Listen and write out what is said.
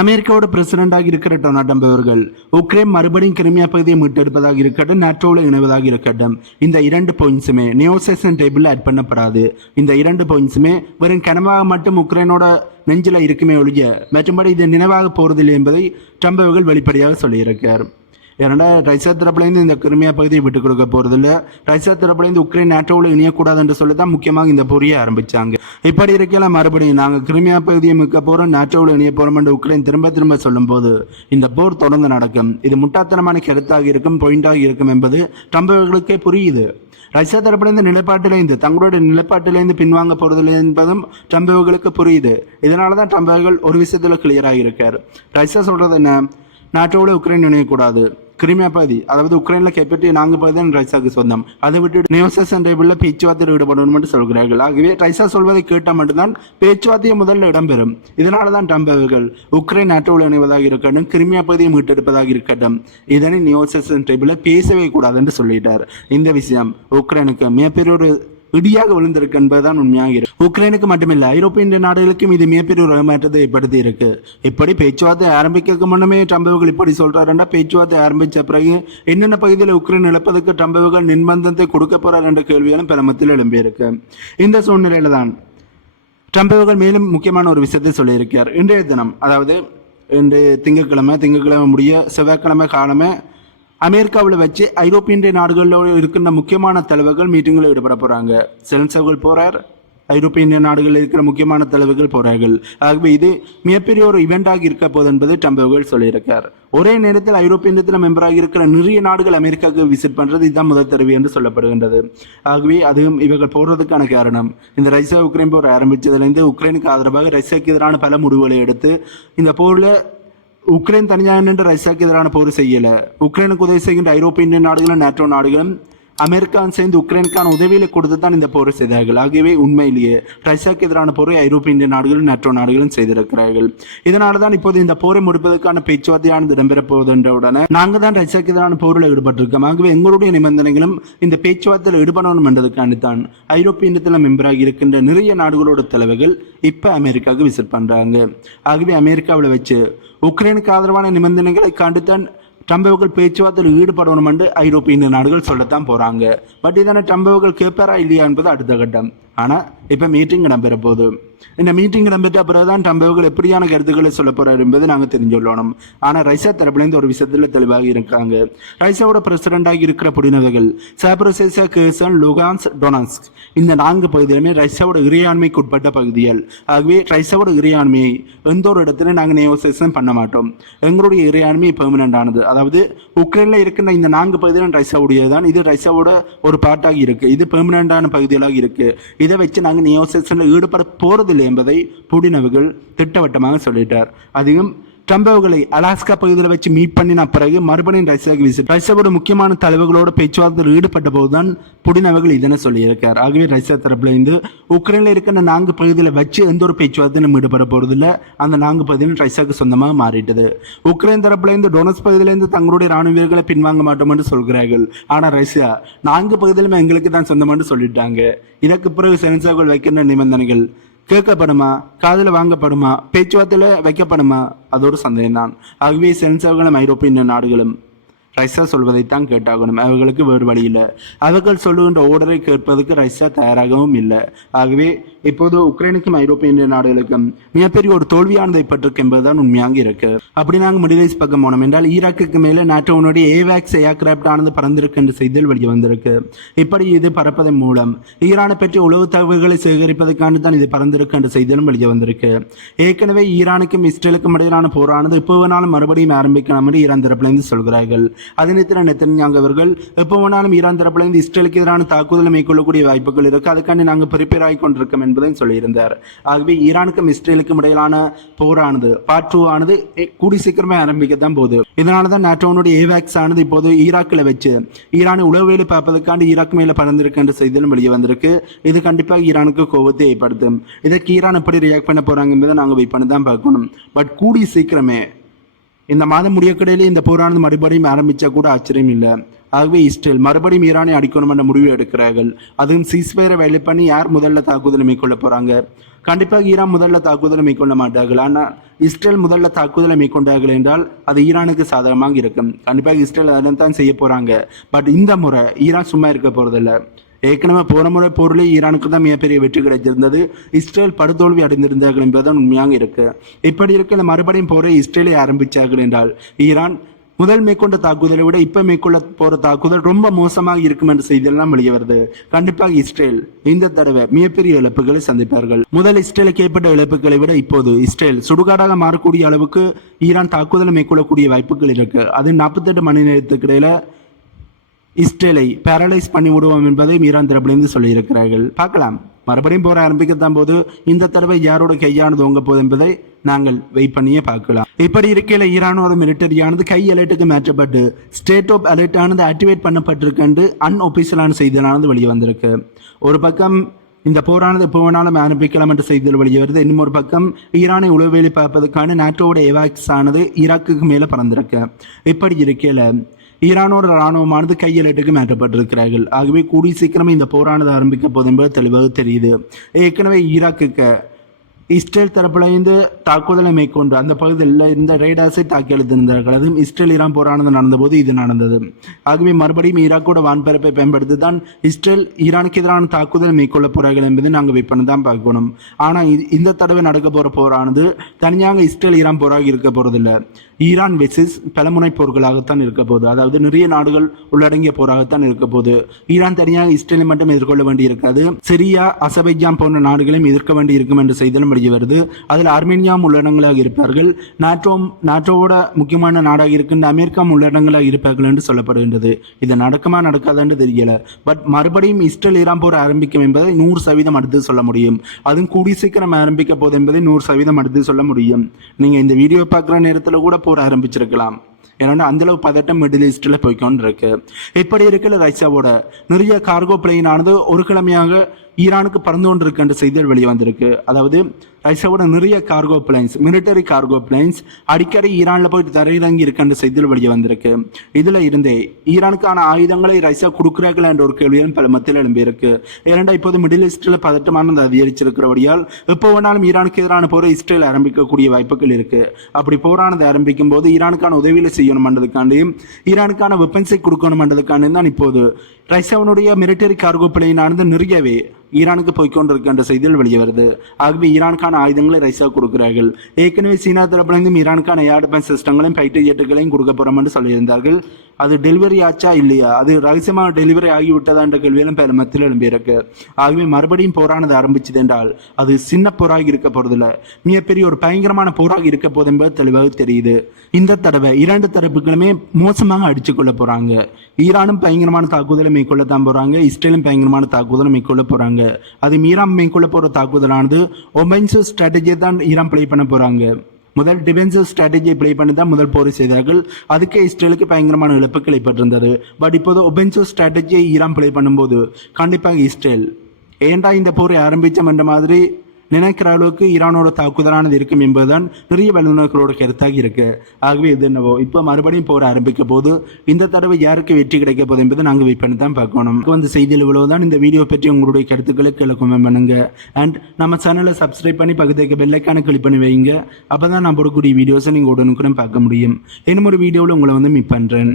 அமெரிக்காவோட பிரசிடண்டாக இருக்கிற Donald Trump அவர்கள் உக்ரைன் மறுபடியும் கிரிமியா பகுதியை மீட்டெடுப்பதாக இருக்கட்டும், நாட்டோவில் இணைவதாக இருக்கட்டும், இந்த 2 பாயிண்ட்ஸுமே நியோசேஷன் டேபிள் ஆட் பண்ணப்படாது. இந்த 2 பாயிண்ட்ஸுமே வெறும் கனவாக மட்டும் உக்ரைனோட நெஞ்சில இருக்குமே ஒழிய மற்றபடி இது நினைவாக போறதில்லை என்பதை ட்ரம்ப் அவர்கள் வெளிப்படையாக சொல்லியிருக்கார். ஏன்னா ரஷ்யா தரப்புலேருந்து இந்த கிரிமியா பகுதியை விட்டுக் கொடுக்க போறதில்ல, ரஷ்யா தரப்புலேருந்து உக்ரைன் நாட்டோவில் இணையக்கூடாது என்று சொல்லி தான் முக்கியமாக இந்த போரியை ஆரம்பிச்சாங்க. இப்படி இருக்கலாம் மறுபடியும் நாங்கள் கிரிமியா பகுதியை மிக்க போறோம், நாட்டோவில் இணைய போறோம் என்று உக்ரைன் திரும்ப திரும்ப சொல்லும் போது இந்த போர் தொடர்ந்து நடக்கும். இது முட்டாத்தனமான கருத்தாக இருக்கும், பாயிண்டாக இருக்கும் என்பது ட்ரம்ப் அவர்களுக்கே புரியுது. ரஷ்யா தரப்பிலிருந்து நிலைப்பாட்டிலிருந்து தங்களுடைய நிலைப்பாட்டிலிருந்து பின்வாங்க போறதில்லை என்பதும் ட்ரம்ப் அவர்களுக்கு புரியுது. இதனால தான் ட்ரம்ப் அவர்கள் ஒரு விஷயத்துல கிளியராக இருக்கார். ரஷ்யா சொல்றது என்ன, நாட்டோட உக்ரைன் இணையக்கூடாது, கிரிமியா பகுதி அதாவது உக்ரைன்ல கைப்பற்றி 4 பகுதி தான் ரஷ்யாவுக்கு சொந்தம், அதை விட்டு நியோசேஷன் டேபிள்ல பேச்சுவார்த்தையில் ஈடுபடணும் என்று சொல்கிறார்கள். ஆகவே ரஷ்யா சொல்வதை கேட்டால் மட்டும்தான் பேச்சுவார்த்தையை முதல்ல இடம்பெறும். இதனாலதான் ட்ரம்ப் அவர்கள் உக்ரைன் நாட்டோடு இணைவதாக இருக்கட்டும், கிரிமியா பகுதியை மீட்டெடுப்பதாக இருக்கட்டும், இதனை நியோசேஷன் டேபிள்ல பேசவே கூடாது என்று சொல்லிட்டார். இந்த விஷயம் உக்ரைனுக்கு மிகப்பெரிய ஒரு இடியாக விழுந்திருக்கு என்பதுதான் உண்மையாக இருக்கு. உக்ரைனுக்கு மட்டுமில்லை, ஐரோப்பிய நாடுகளுக்கும் இது மிகப்பெரிய ஒரு மாற்றத்தை ஏற்படுத்தி இருக்கு. இப்படி பேச்சுவார்த்தை ஆரம்பிக்க முன்னமே ட்ரம்ப் அவர்கள் இப்படி சொல்றாருன்னா, பேச்சுவார்த்தை ஆரம்பிச்ச பிறகு என்னென்ன பகுதியில் உக்ரைன் இழப்பதற்கு ட்ரம்ப் அவர்கள் நிர்பந்தத்தை கொடுக்க போறார் என்ற கேள்வியாலும் பல மத்தியில் எழும்பியிருக்கு. இந்த சூழ்நிலையில தான் ட்ரம்ப் அவர்கள் மேலும் முக்கியமான ஒரு விஷயத்தை சொல்லியிருக்கார். இன்றைய தினம், அதாவது இன்று திங்கட்கிழமை முடிய செவ்வாய்க்கிழமை காலமே அமெரிக்காவில் வச்சு ஐரோப்பிய நாடுகளில் இருக்கின்ற முக்கியமான தலைவர்கள் மீட்டிங்கில் ஈடுபட போறாங்க. செலன்ஸ்கி போறார், ஐரோப்பிய நாடுகளில் இருக்கிற முக்கியமான தலைவர்கள் போறார்கள். ஆகவே இது மிகப்பெரிய ஒரு இவெண்டாக இருக்க போது என்பது ட்ரம்ப் அவர்கள் சொல்லியிருக்கார். ஒரே நேரத்தில் ஐரோப்பிய மெம்பராக இருக்கிற நிறைய நாடுகள் அமெரிக்காவுக்கு விசிட் பண்றது இதுதான் முதல் தடவை என்று சொல்லப்படுகின்றது. ஆகவே அதுவும் இவர்கள் போடுறதுக்கான காரணம், இந்த ரஷ்யா உக்ரைன் போர் ஆரம்பித்ததிலிருந்து உக்ரைனுக்கு ஆதரவாக ரஷ்யாவுக்கு எதிரான பல முடிவுகளை எடுத்து இந்த போர்ல உக்ரைன் தனியாக நின்று ரஷ்யாவுக்கு எதிரான போர் செய்யல, உக்ரைனுக்கு உதவி செய்கின்ற ஐரோப்பிய நாடுகளும் நாட்டோ நாடுகளும் அமெரிக்கா சேர்ந்து உக்ரைனுக்கான உதவிகளை கொடுத்து தான் இந்த போரை செய்தார்கள். ஆகவே உண்மையிலேயே ரஷ்யாவுக்கு எதிரான போரை ஐரோப்பிய நாடுகளும் நாட்டோ நாடுகளும் செய்திருக்கிறார்கள். இதனால தான் இப்போது இந்த போரை முடிப்பதற்கான பேச்சுவார்த்தையானது இடம்பெறப் போவதென்றவுடனே நாங்கள் தான் ரஷ்யாவுக்கு எதிரான போரில் ஈடுபட்டிருக்கோம். ஆகவே எங்களுடைய நிபந்தனைகளும் இந்த பேச்சுவார்த்தையில் ஈடுபடணும் என்றதுக்காண்டி தான் ஐரோப்பிய மெம்பராக இருக்கின்ற நிறைய நாடுகளோட தலைவர்கள் இப்ப அமெரிக்காவுக்கு விசிட் பண்றாங்க. ஆகவே அமெரிக்காவில் வச்சு உக்ரைனுக்கு ஆதரவான நிபந்தனைகளை காண்டுத்தான் ட்ரம்ப் அவர்கள் பேச்சுவார்த்தையில் ஈடுபடணும் என்று ஐரோப்பிய நாடுகள் சொல்லத்தான் போறாங்க. பட் இதனை ட்ரம்ப் அவர்கள் கேட்பாரா இல்லையா என்பது அடுத்த கட்டம். ஆனா இப்ப மீட்டிங் இடம்பெற போகுது. இந்த மீட்டிங் இடம்பெற்ற பிறகுதான் ட்ரம்ப் அவர்கள் எப்படியான கருத்துக்களை சொல்ல போறாரு என்பதை நாங்கள் தெரிஞ்சுள்ளோம். ஆனா ரஷ்யா தரப்புலேருந்து ஒரு விஷயத்துல தெளிவாக இருக்காங்க. ரஷ்யாவோட பிரசிடண்டாக இருக்கிற புடினவர்கள் சாப்ரோசேசியா, கேர்சன், லுகான்ஸ், டொனஸ்க் இந்த 4 பகுதிகளுமே ரஷ்யாவோட இறையாண்மைக்கு உட்பட்ட பகுதிகள். ஆகவே ரஷ்யாவோட இறையாண்மையை எந்த ஒரு இடத்துல நாங்கள் நெகோசியேஷன் பண்ண மாட்டோம். எங்களுடைய இறையாண்மை பெர்மனன்ட் ஆனது. அதாவது உக்ரைன்ல இருக்கின்ற இந்த 4 பகுதிகளும் ரஷ்யாவுடையதான். இது ரஷ்யாவோட ஒரு பார்ட்டாக இருக்கு. இது பெர்மனண்டான பகுதிகளாக இருக்கு. இதை வச்சு நாங்கள் நெகோசியேஷன்ல ஈடுபட போறதில்லை என்பதை புடின் அவர்கள் திட்டவட்டமாக சொல்லிட்டார். அதிகம் ட்ரம்ப் அவர்களை அலாஸ்கா பகுதியில் வச்சு மீட் பண்ணின பிறகு மறுபடியும் ரஷ்யாவுக்கு விசிட், ரஷ்யாவோட முக்கியமான தலைவர்களோட பேச்சுவார்த்தையில் ஈடுபட்ட போதுதான் புடின் அவர்கள் இதனை சொல்லியிருக்கார். ஆகவே ரஷ்யா தரப்புல இருந்து உக்ரைன்ல இருக்கிற 4 பகுதியில் வச்சு எந்த ஒரு பேச்சுவார்த்தையும் ஈடுபட போறதில்லை. அந்த 4 பகுதியும் ரஷ்யாவுக்கு சொந்தமாக மாறிட்டது. உக்ரைன் தரப்புல இருந்து டொனஸ் பகுதியிலிருந்து தங்களுடைய ராணுவ வீரர்களை பின்வாங்க மாட்டோம் என்று சொல்கிறார்கள். ஆனா ரஷ்யா 4 பகுதியிலுமே எங்களுக்கு தான் சொந்தம் என்று சொல்லிட்டாங்க. இதற்கு பிறகு செலன்ஸ்கி வைக்கின்ற நிபந்தனைகள் கேட்கப்படுமா, காதல வாங்கப்படுமா, பேச்சுவார்த்தையில வைக்கப்படுமா, அதோடு சந்தேகம் தான். ஆகவே செலன்ஸ்கியும் ஐரோப்பிய நாடுகளும் ரஷ்யா சொல்வதைத்தான் கேட்டாகணும். அவர்களுக்கு வேறு வழி இல்லை. அவர்கள் சொல்லுகின்ற ஓர்டரை கேட்பதற்கு ரஷ்யா தயாராகவும் இல்லை. ஆகவே இப்போது உக்ரைனுக்கும் ஐரோப்பிய நாடுகளுக்கும் மிகப்பெரிய ஒரு தோல்வியானது ஏற்பட்டிருக்கு என்பதுதான் உண்மையாக இருக்கு. அப்படி நாங்கள் மிடில் ஈஸ்ட் பக்கம் போனோம் என்றால் ஈராக்குக்கு மேலே நாட்டோனுடைய ஏவாக்ஸ் ஏர்கிராப்ட் ஆனது பறந்திருக்கு என்ற செய்தியில் வெளியே வந்திருக்கு. இப்படி இது பறப்பதன் மூலம் ஈரானை பற்றி உளவு தகவல்களை சேகரிப்பதற்காண்டு தான் இது பறந்திருக்கு என்ற செய்தியிலும் வெளியே வந்திருக்கு. ஏற்கனவே ஈரானுக்கும் இஸ்ரேலுக்கும் இடையிலான போரானது எப்போ வேணாலும் மறுபடியும் ஆரம்பிக்கலாம் என்று ஈரான் தரப்பிலிருந்து சொல்கிறார்கள். அதனை நெத்தன்யாகு அவர்கள் எப்போ வேணாலும் ஈரான் தரப்பிலிருந்து இஸ்ரேலுக்கு எதிரான தாக்குதலை மேற்கொள்ளக்கூடிய வாய்ப்புகள் இருக்கு, அதுக்காண்டி நாங்கள் ப்ரிப்பேர் ஆகி கொண்டிருக்கோம் என்பதையும் சொல்லியிருந்தார். ஆகவே ஈரானுக்கும் இஸ்ரேலுக்கும் இடையிலான போரானது பார்ட் 2 ஆனது கூடி சீக்கிரமே ஆரம்பிக்கத்தான் போகுது. இதனாலதான் நாட்டோனுடைய ஏவாக்ஸ் ஆனது இப்போது ஈராக்கில் வச்சு ஈரானை உளவுவேலை பார்ப்பதற்காண்டி ஈராக் மேல பறந்திருக்கு என்ற செய்தியிலும் வெளியே வந்திருக்கு. இது கண்டிப்பாக ஈரானுக்கு கோபத்தை ஏற்படுத்தும். இதற்கு ஈரான் எப்படி ரியாக்ட் பண்ண போறாங்க என்பதை நாங்கள் வெயிட் பண்ணி தான் பார்க்கணும். பட் கூடி சீக்கிரமே இந்த மாதம் முடியக்கடையிலே இந்த போரானது மறுபடியும் ஆரம்பிச்சா கூட ஆச்சரியம் இல்லை. ஆகவே இஸ்ரேல் மறுபடியும் ஈரானை அடிக்கணும் என்ற முடிவு எடுக்கிறார்கள். அதுவும் சீஸ்ஃபயரை வேலை பண்ணி யார் முதல்ல தாக்குதலை மேற்கொள்ள போறாங்க, கண்டிப்பாக ஈரான் முதல்ல தாக்குதலை மேற்கொள்ள மாட்டார்கள். ஆனால் இஸ்ரேல் முதல்ல தாக்குதலை மேற்கொண்டார்கள் என்றால் அது ஈரானுக்கு சாதகமாக இருக்கும். கண்டிப்பாக இஸ்ரேல் அதனை தான் செய்ய போறாங்க. பட் இந்த முறை ஈரான் சும்மா இருக்க போறதில்ல. ஏற்கனவே போன முறை போரிலே ஈரானுக்கு தான் மிகப்பெரிய வெற்றி கிடைச்சிருந்தது. இஸ்ரேல் படுதோல்வி அடைந்திருந்தார்கள் என்பதுதான் உண்மையாக இருக்கு. இப்படி இருக்க மறுபடியும் போரை இஸ்ரேலை ஆரம்பிச்சார்கள் என்றால் ஈரான் முதல் மேற்கொண்ட தாக்குதலை விட இப்ப மேற்கொள்ள போற தாக்குதல் ரொம்ப மோசமாக இருக்கும் என்ற செய்தியெல்லாம் வெளியே வருது. கண்டிப்பாக இஸ்ரேல் இந்த தடவை மிகப்பெரிய இழப்புகளை சந்திப்பார்கள். முதல் இஸ்ரேலுக்கு ஏற்பட்ட இழப்புகளை விட இப்போது இஸ்ரேல் சுடுகாடாக மாறக்கூடிய அளவுக்கு ஈரான் தாக்குதலை மேற்கொள்ளக்கூடிய வாய்ப்புகள் இருக்கு. அது 48 மணி நேரத்துக்கு இடையில இஸ்ரேலை பேரலைஸ் பண்ணி விடுவோம் என்பதை ஈரான் தரப்பிலிருந்து சொல்லியிருக்கிறார்கள். பார்க்கலாம், மறுபடியும் போற ஆரம்பிக்கத்தான் போது இந்த தடவை யாரோட கையானது ஓங்க போகுது என்பதை நாங்கள் வெயிட் பண்ணியே பார்க்கலாம். இப்படி இருக்கையில ஈரானோட மிலிட்டரியானது கை அலர்ட்டுக்கு மாற்றப்பட்டு ஸ்டேட் ஆஃப் அலர்ட் ஆனது ஆக்டிவேட் பண்ணப்பட்டிருக்கு அன்ஒபிஷியலான செய்தியானது வெளியே வந்திருக்கு. ஒரு பக்கம் இந்த போரானது எப்போ வேணாலும் ஆரம்பிக்கலாம் என்ற செய்திகள் வெளியே வருது. இன்னும் ஒரு பக்கம் ஈரானை உளவேலி பார்ப்பதற்கான நாட்டோட எவாக்ஸ் ஆனது ஈராக்குக்கு மேல பறந்திருக்கு. இப்படி இருக்கையில ஈரானோட ராணுவமானது கையெழுத்துக்கு மாற்றப்பட்டிருக்கிறார்கள். ஆகவே கூடிய சீக்கிரமே இந்த போரானது ஆரம்பிக்க போது என்பது தெளிவாக தெரியுது. ஏற்கனவே ஈராக்குக்கு இஸ்ரேல் தரப்புலேருந்து தாக்குதலை மேற்கொண்டு அந்த பகுதியில் இருந்த ரேடாஸை தாக்கி எழுதியிருந்தார்கள். அதுவும் இஸ்ரேல் ஈரான் போரானது நடந்தபோது இது நடந்தது. ஆகவே மறுபடியும் ஈராக்கோட வான்பரப்பை பயன்படுத்தி தான் இஸ்ரேல் ஈரானுக்கு எதிரான தாக்குதலை மேற்கொள்ள போறார்கள் என்பதை நாங்கள் வெயிட் பண்ணி தான் பார்க்கணும். ஆனால் இந்த தடவை நடக்க போற போரானது தனியாக இஸ்ரேல் ஈரான் போராக இருக்க போறதில்லை. ஈரான் வெர்சஸ் பலமுனை போர்களாகத்தான் இருக்க போகுது. அதாவது நிறைய நாடுகள் உள்ளடங்கிய போராகத்தான் இருக்க போகுது. ஈரான் தனியாக இஸ்ரேலை மட்டும் எதிர்கொள்ள வேண்டி இருக்காது. சிரியா, அசர்பைஜான் போன்ற நாடுகளையும் எதிர்க்க வேண்டி இருக்கும் என்ற செய்திகளும் வெளியே வருது. அதில் அர்மேனியாவும் உள்ளடங்களாக இருப்பார்கள். நாட்டோவோட முக்கியமான நாடாக இருக்கின்ற அமெரிக்கா உள்ளடங்களாக இருப்பார்கள் என்று சொல்லப்படுகின்றது. இது நடக்குமா நடக்காது தெரியல. பட் மறுபடியும் இஸ்ரேல் ஈரான் போர் ஆரம்பிக்கும் என்பதை 100% அடுத்து சொல்ல முடியும். அதுவும் கூடிய சீக்கிரம் ஆரம்பிக்க போது என்பதை 100% அடுத்து சொல்ல முடியும். நீங்க இந்த வீடியோ பார்க்குற நேரத்தில் கூட போர் ஆரம்பிச்சிருக்கலாம். ஏன்னா அந்த அளவு பதட்டம் மிடில் ஈஸ்ட்ல போய்க்கொண்டு இருக்கு. இப்படி இருக்கிற ரஷ்யாவோட நிறைய கார்கோ பிளெயின் ஆனது ஒரு கிழமையாக ஈரானுக்கு பறந்து கொண்டு இருக்கின்ற செய்திகள் வெளியே வந்திருக்கு. அதாவது ரஷ்யாவோட நிறைய cargo plains, military cargo plains அடிக்கடி ஈரான்ல போயிட்டு தரையிறங்கி இருக்கின்ற செய்திகள் வெளியே வந்திருக்கு. இதுல இருந்தே ஈரானுக்கான ஆயுதங்களை ரஷ்யா கொடுக்கிறார்கள் என்ற ஒரு கேள்வியும் பல மத்தியில் எழும்பியிருக்கு. ஏனென்றா இப்போது மிடில் ஈஸ்ட்ல பதட்டமானது அதிகரிச்சிருக்கிறபடியால் எப்போ வேணாலும் ஈரானுக்கு எதிரான போரை இஸ்ரேல் ஆரம்பிக்கக்கூடிய வாய்ப்புகள் இருக்கு. அப்படி போரானது ஆரம்பிக்கும் போது ஈரானுக்கான உதவியில செய்யணும் என்றதுக்காண்டியும் ஈரானுக்கான வெப்பன்ஸை கொடுக்கணும் என்றதுக்காண்டியும் தான் இப்போது ரஷ்யாவினுடைய மிலிட்டரி கார்கோ பிளைனானது நிறையவே ஈரானுக்கு போய்கொண்டிருக்கின்ற செய்திகள் வெளியே வருது. ஆகவே ஈரானுக்கான ஆயுதங்களை ரஷ்யா கொடுக்கிறார்கள். ஏற்கனவே சீனா தரப்பிலிருந்தும் ஈரானுக்கான ஏர் டிஃபென்ஸ் சிஸ்டங்களையும் ஃபைட்டர் ஜெட்டுகளையும் கொடுக்க போறோம் என்று சொல்லியிருந்தார்கள். அது டெலிவரி ஆச்சா இல்லையா, அது ரகசியமாக டெலிவரி ஆகிவிட்டதா என்ற கேள்வியிலும் பெரும் மத்தியில் எழும்பியிருக்கு. ஆகவே மறுபடியும் போரானது ஆரம்பிச்சது என்றால் அது சின்ன போராக இருக்க போறதில்ல, மிகப்பெரிய ஒரு பயங்கரமான போராக இருக்க போது என்பது தெளிவாக தெரியுது. இந்த தடவை இரண்டு தரப்புகளுமே மோசமாக அடிச்சு கொள்ள போறாங்க. ஈரானும் பயங்கரமான தாக்குதலை மேற்கொள்ளத்தான் போறாங்க, இஸ்ரேலும் பயங்கரமான தாக்குதலை மேற்கொள்ள போறாங்க. அது ஈரான் மேற்கொள்ள போற தாக்குதலானது ஒபென்சிவ் ஸ்ட்ராட்டஜியை தான் ஈரான் பிளே பண்ண போறாங்க. முதல் டிஃபென்சிவ் ஸ்ட்ராட்டஜியை பிளே பண்ணி தான் முதல் போர் செய்தார்கள். அதுக்கே இஸ்ரேலுக்கு பயங்கரமான இழப்புகள் ஏற்பட்டிருந்தது. பட் இப்போது ஒபென்சிவ் ஸ்ட்ராட்டஜியை ஈரான் பிளே பண்ணும்போது கண்டிப்பாக இஸ்ரேல் ஏண்டா இந்த போரை ஆரம்பிச்சோம் என்ற மாதிரி நினைக்கிற அளவுக்கு ஈரானோட தாக்குதலானது இருக்கும் என்பதுதான் நிறைய வல்லுநர்களோட கருத்தாக இருக்கு. ஆகவே இது என்னவோ இப்போ மறுபடியும் போர் ஆரம்பிக்க போது இந்த தடவை யாருக்கு வெற்றி கிடைக்க போகுது என்பதை நாங்கள் வெயிட் பண்ணி தான் பார்க்கணும். வந்து செய்தியில் இவ்வளவுதான். இந்த வீடியோ பற்றி உங்களுடைய கருத்துக்களை கீழே கமெண்ட் பண்ணுங்க. அண்ட் நம்ம சேனலை சப்ஸ்கிரைப் பண்ணி பக்கத்துக்கு பெல் ஐக்கானை கிளிக் பண்ணி வைங்க. அப்பதான் நான் போடக்கூடிய வீடியோஸை நீங்கள் உடனுக்குடன் பார்க்க முடியும். இன்னும் ஒரு வீடியோவில் உங்களை வந்து மீட் பண்றேன்.